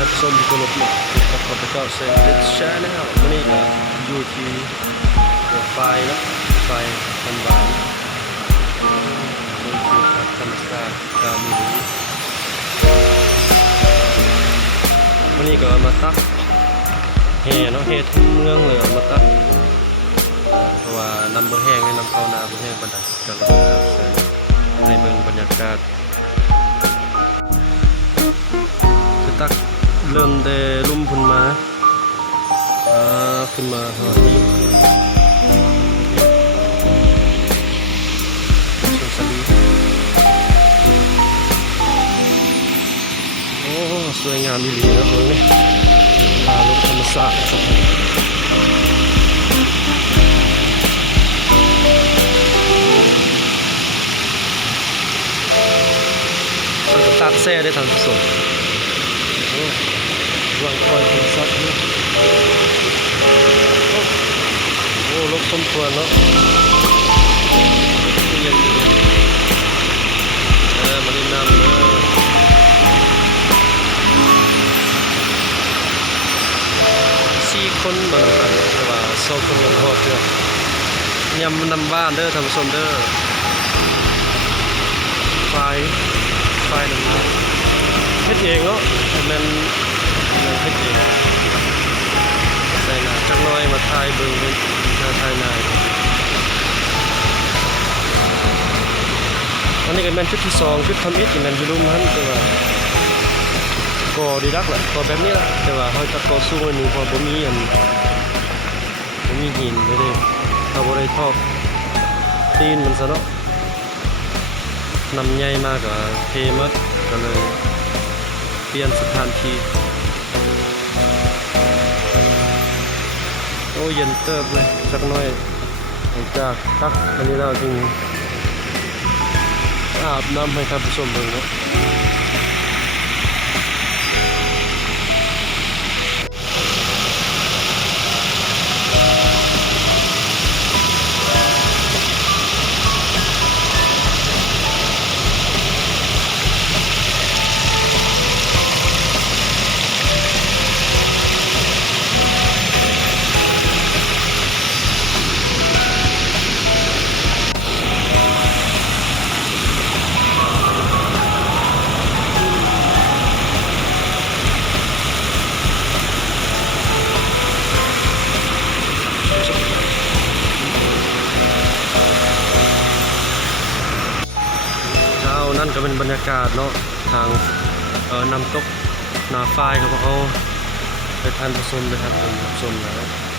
ท่านผู้ชมที่เคารพเนี่ยขอพระเจ้าเซนเดชแนลวันนี้ก็อยู่ที่ไฟนะไฟทันบานนี่คือพัฒธรรมศาสตร์กามินีวันนี้ก็มาตักแห่เนาะแห่ทุ่งเมืองเลยมาตักเพราะว่านำบ่แห้งให้นำเข้านาบ่แห้งบันไดก็เลยครับเชิญในเมืองบรรยากาศจะตักเริ่มเดลุ่มพุ่นมาขึ้นมาหอนี้ชนสลีโอ้สวยงามดีนะตรงนี้พาลงธรรมศาสตร์ตัดแซ่ได้ทันผสมวางคอยเป็นซัดนี่โอ้ลบต้นควรเนาะยังมันนี่น้ำเนาะ4 คนมากันแต่ว่า2 คนมันพอเพื่อยำนำบ้านเด้อทำผสมเด้อไฟนำมาเฮ็ดเองเนาะมันเฮ็ดเองใส่นาจักน้อยมาถ่ายเบิ่งถ่ายนาอันนี้ก็เป็นชุดที่2ชุดทำอิฐที่มันอยู่รุมหันแต่ว่าก่อดีดักแหละก่อแบบนี้แหละแต่ว่าเขาจะก่อสูงอันนึงเพราะบ่มีหินเลยเด้เขาบ่ได้ทอกตีนมันซะเนาะนำใหญ่มากก็เทมัดก็เลยเปลี่ยนสถานที่โอ้เย็นเติบเลยสักหน่อยหลังจากตักอันนี้เราจึงอาบน้ำให้ท่านผู้ชมดูเนาะนั่นก็เป็นบรรยากาศเนาะทางน้ำตกนาฝ้ายเขาไปทานผสมไปทานผสมนะ